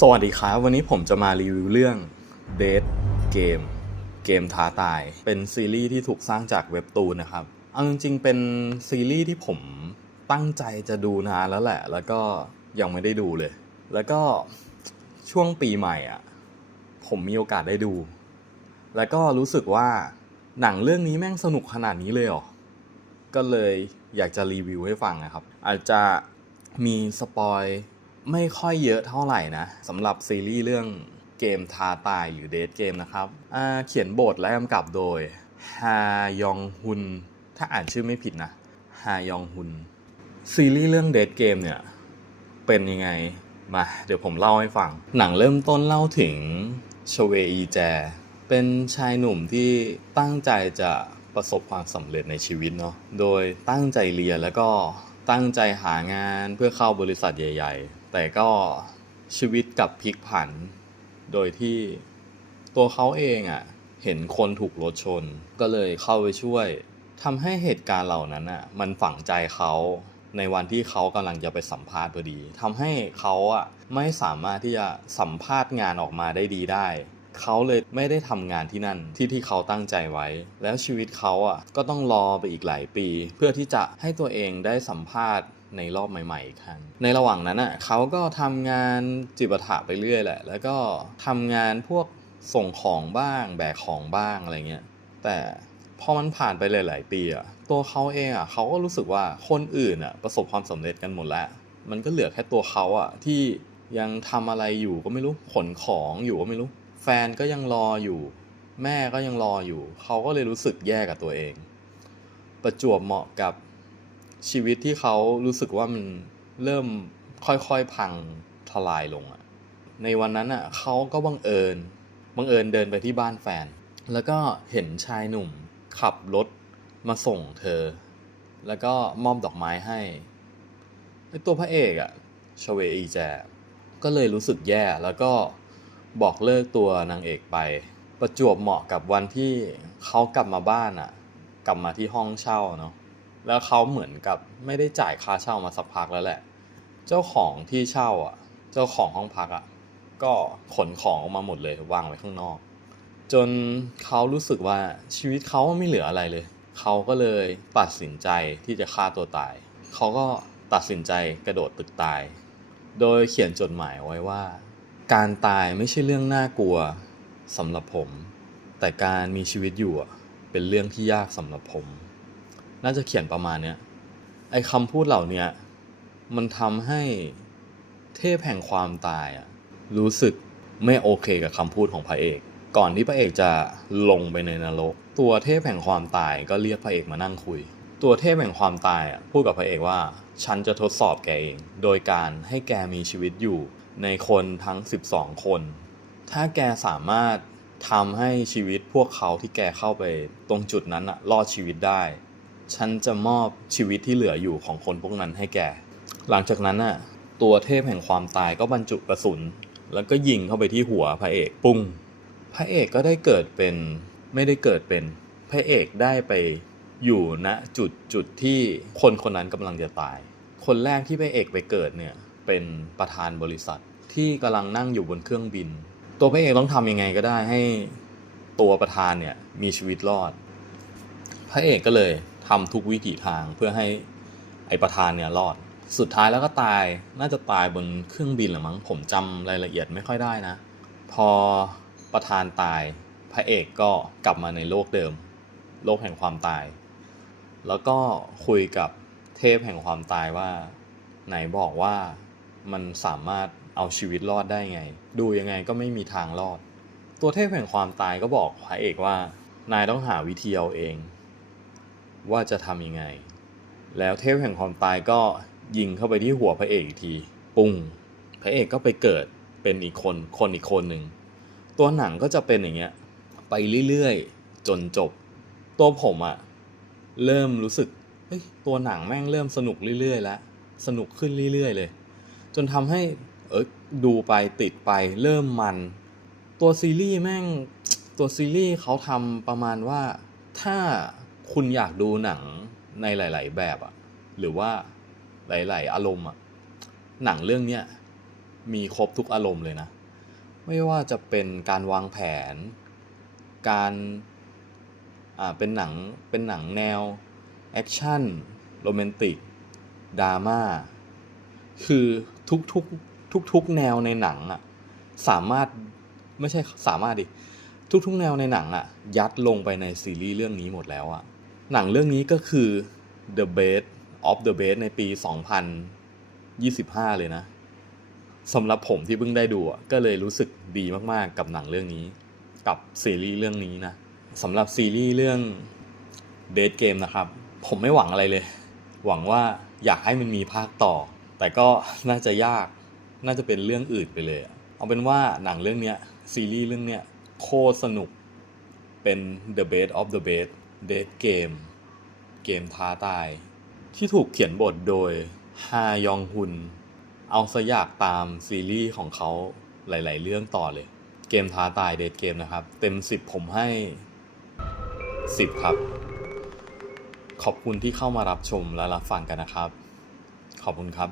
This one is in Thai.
สวัสดีครับ วันนี้ผมจะมารีวิวเรื่อง Dead Game เกมท้าตาย เป็นซีรีส์ที่ถูกสร้างจากเว็บตูนนะครับ เอาจริงๆ เป็นซีรีส์ที่ผมตั้งใจจะดูนานแล้วแหละ แล้วก็ยังไม่ได้ดูเลย แล้วก็ช่วงปีใหม่อะ ผมมีโอกาสได้ดู แล้วก็รู้สึกว่าหนังเรื่องนี้แม่งสนุกขนาดนี้เลยเหรอ ก็เลยอยากจะรีวิวให้ฟังนะครับ อาจจะมีสปอย ไม่ค่อยเยอะเท่าไหร่นะสำหรับซีรีส์เรื่องเกมทาตายหรือเดทเกมนะครับเขียนบทและกำกับโดยฮายองฮุน ถ้าอ่านชื่อไม่ผิดนะฮายองฮุน ซีรีส์เรื่องเดทเกมเนี่ยเป็นยังไง มาเดี๋ยวผมเล่าให้ฟัง หนังเริ่มต้นเล่าถึงชเวอีแจ เป็นชายหนุ่มที่ตั้งใจจะประสบความสำเร็จในชีวิตเนาะ โดยตั้งใจเรียนแล้วก็ตั้งใจหางานเพื่อเข้าบริษัทใหญ่ๆ แต่ก็ชีวิตกับพลิกผัน โดยที่ตัวเขาเองอะ่ะเห็นคนถูกรถชน ก็เลยเข้าไปช่วยทำให้เหตุการณ์เหล่านั้นอะมันฝังใจเขาในวันที่เขากำลังจะไปสัมภาษณ์พอดีทำให้เขาอะไม่สามารถที่จะสัมภาษณ์งานออกมาได้ดีได้ เขาเลยไม่ได้ทำงานที่นั่นที่ที่เขาตั้งใจไว้ แล้วชีวิตเขาอะก็ต้องรอไปอีกหลายปี เพื่อที่จะให้ตัวเองได้สัมภาษณ์ ในรอบใหม่ๆอีกครั้งในระหว่างนั้นอะเขาก็ทำงานจิปาถะไปเรื่อยแหละ แล้วก็ทำงานพวกส่งของบ้างแบกของบ้างอะไรเงี้ยแต่พอมันผ่านไปหลาย ๆ ปีอะตัวเขาเองอะเขาก็รู้สึกว่าคนอื่นอะประสบความสำเร็จกันหมดแล้ว มันก็เหลือแค่ตัวเขาอะที่ยังทำอะไรอยู่ก็ไม่รู้ขนของอยู่ก็ไม่รู้ แฟนก็ยังรออยู่ แม่ก็ยังรออยู่ เขาก็เลยรู้สึกแย่กับตัวเอง ประจวบเหมาะกับ ชีวิตที่เขารู้สึกว่ามันเริ่มค่อยๆพังทลายลงอะในวันนั้นอะเขาก็บังเอิญบังเอิญเดินไปที่บ้านแฟน แล้วก็เห็นชายหนุ่มขับรถมาส่งเธอ แล้วก็มอบดอกไม้ให้ไอตัวพระเอกอะชเวอีแจ ก็เลยรู้สึกแย่แล้วก็บอกเลิกตัวนางเอกไป ประจวบเหมาะกับวันที่เขากลับมาบ้านอะกลับมาที่ห้องเช่าเนาะ แล้วเขาเหมือนกับไม่ได้จ่ายค่าเช่ามาสักพักแล้วแหละ เจ้าของที่เช่าอะ เจ้าของห้องพักอะ ก็ขนของออกมาหมดเลยวางไว้ข้างนอก จนเขารู้สึกว่าชีวิตเขาไม่เหลืออะไรเลย เขาก็เลยตัดสินใจที่จะฆ่าตัวตาย เขาก็ตัดสินใจกระโดดตึกตาย โดยเขียนจดหมายไว้ว่า การตายไม่ใช่เรื่องน่ากลัวสำหรับผม แต่การมีชีวิตอยู่เป็นเรื่องที่ยากสำหรับผม น่าจะเขียนประมาณเนี้ยไอ้คำพูดเหล่านี้มันทำให้เทพแห่งความตายอะรู้สึกไม่โอเคกับคำพูดของพระเอก ก่อนที่พระเอกจะลงไปในนรก ตัวเทพแห่งความตายก็เรียกพระเอกมานั่งคุย ตัวเทพแห่งความตายอะพูดกับพระเอกว่า ฉันจะทดสอบแกเอง โดยการให้แกมีชีวิตอยู่ในคนทั้ง 12 คน ถ้าแกสามารถทำให้ชีวิตพวกเขาที่แกเข้าไปตรงจุดนั้นอะรอดชีวิตได้ ฉันจะมอบชีวิตที่เหลืออยู่ของคนพวกนั้นให้แก หลังจากนั้นน่ะ ตัวเทพแห่งความตายก็บรรจุกระสุน แล้วก็ยิงเข้าไปที่หัวพระเอกปุ้ง พระเอกก็ได้เกิดเป็นไม่ได้เกิดเป็น พระเอกได้ไปอยู่ณจุดจุดที่คนคนนั้นกำลังจะตาย คนแรกที่พระเอกไปเกิดเนี่ยเป็นประธานบริษัทที่กำลังนั่งอยู่บนเครื่องบิน ตัวพระเอกต้องทำยังไงก็ได้ให้ตัวประธานเนี่ยมีชีวิตรอด พระเอกก็เลย ทำทุกวิถีทางเพื่อให้ไอประธานเนี่ยรอด สุดท้ายแล้วก็ตายน่าจะตายบนเครื่องบินหรือมั้งผมจำรายละเอียดไม่ค่อยได้นะ พอประธานตายพระเอกก็กลับมาในโลกเดิม โลกแห่งความตาย แล้วก็คุยกับเทพแห่งความตายว่า ไหนบอกว่ามันสามารถเอาชีวิตรอดได้ไง ดูยังไงก็ไม่มีทางรอด ตัวเทพแห่งความตายก็บอกพระเอกว่า นายต้องหาวิธีเอาเอง ว่าจะทำยังไง แล้วเทพแห่งความตายก็ยิงเข้าไปที่หัวพระเอกอีกที ปุ้งพระเอกก็ไปเกิดเป็นอีกคนคนอีกคนหนึ่งตัวหนังก็จะเป็นอย่างเงี้ยไปเรื่อยๆจนจบ ตัวผมอะเริ่มรู้สึกเฮ้ยตัวหนังแม่งเริ่มสนุกเรื่อยๆแล้วสนุกขึ้นเรื่อยๆเลย จนทำให้เออดูไปติดไปเริ่มมัน ตัวซีรีส์แม่งตัวซีรีส์เขาทำประมาณว่าถ้า คุณอยากดูหนังในหลาย ๆ แบบอะหรือว่าหลาย ๆ อารมณ์อะหนังเรื่องเนี้ยมีครบทุกอารมณ์เลยนะ ไม่ว่าจะเป็นการวางแผน การอ่าเป็นหนังเป็นหนังแนวแอคชั่นโรแมนติกดราม่าคือทุกทุกทุกทุกๆแนวในหนังอะสามารถไม่ใช่สามารถดิทุกทุกๆแนวในหนังอะยัดลงไปในซีรีส์เรื่องนี้หมดแล้วอะ หนังเรื่องนี้ก็คือ The Best of the Best ในปี 2025 เลยนะสำหรับผมที่เพิ่งได้ดูก็เลยรู้สึกดีมากๆกับหนังเรื่องนี้ กับซีรีส์เรื่องนี้นะสำหรับซีรีส์เรื่อง Dead Game นะครับ ผมไม่หวังอะไรเลย หวังว่าอยากให้มันมีภาคต่อ แต่ก็น่าจะยากน่าจะเป็นเรื่องอื่นไปเลย เอาเป็นว่าหนังเรื่องเนี้ยซีรีส์เรื่องเนี้ยโคตรสนุกเป็น The Best of the Best Dead Game เกมท้าตาย ที่ถูกเขียนบทโดยฮายองฮุน เอาซะอยากตามซีรีส์ของเขาหลายๆ เรื่องต่อเลย เกมท้าตายเดทเกมนะครับ เต็ม 10 ผมให้ 10 ครับ ขอบคุณที่เข้ามารับชมและรับฟังกันนะครับ ขอบคุณครับ